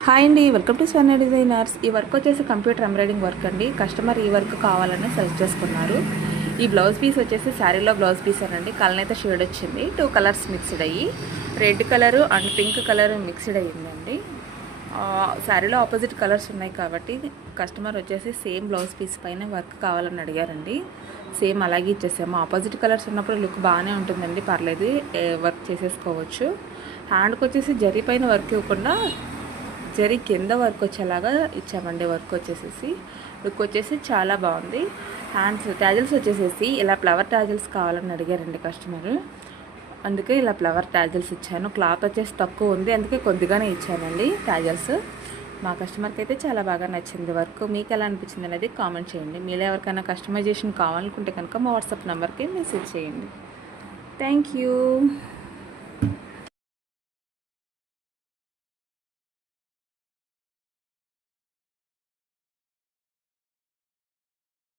Hi అండి, welcome to Swarna designers. ఈ work వచ్చేసి కంప్యూటర్ ఎంబ్రాయిడింగ్ వర్క్ అండి. కస్టమర్ ఈ వర్క్ కావాలని సెలెక్ట్ చేసుకున్నారు. ఈ బ్లౌజ్ పీస్ వచ్చేసి శారీలో బ్లౌజ్ పీస్ అనండి. కలర్ అయితే షేడ్ వచ్చింది. 2 కలర్స్ మిక్స్డ్ అయ్యి red colour and pink colour mixed అయ్యిందండి. శారీలో ఆపోజిట్ కలర్స్ ఉన్నాయి కాబట్టి కస్టమర్ వచ్చేసి సేమ్ బ్లౌజ్ పీస్ పైన వర్క్ కావాలని అడిగారండి. సేమ్ అలాగే ఇచ్చేసాము. ఆపోజిట్ కలర్స్ ఉన్నప్పుడు లుక్ బాగానే ఉంటుందండి, పర్లేదు, వర్క్ చేసేసుకోవచ్చు. హ్యాండ్కి వచ్చేసి జరీ పైన వర్క్ ఇవ్వకుండా జరీ కింద వర్క్ వచ్చేలాగా ఇచ్చామండి. వర్క్ వచ్చేసేసి లుక్ వచ్చేసి చాలా బాగుంది. హ్యాండ్స్ ట్యాజిల్స్ వచ్చేసేసి ఇలా ఫ్లవర్ ట్యాజిల్స్ కావాలని అడిగారండి కస్టమర్. అందుకే ఇలా ఫ్లవర్ ట్యాజిల్స్ ఇచ్చాను. క్లాత్ వచ్చేసి తక్కువ ఉంది, అందుకే కొద్దిగానే ఇచ్చానండి ట్యాజిల్స్. మా కస్టమర్కి అయితే చాలా బాగా నచ్చింది వర్క్. మీకు ఎలా అనిపించింది అనేది కామెంట్ చేయండి. మీరు ఎవరికైనా కస్టమైజేషన్ కావాలనుకుంటే కనుక మా వాట్సాప్ నెంబర్కి మెసేజ్ చేయండి. Thank you.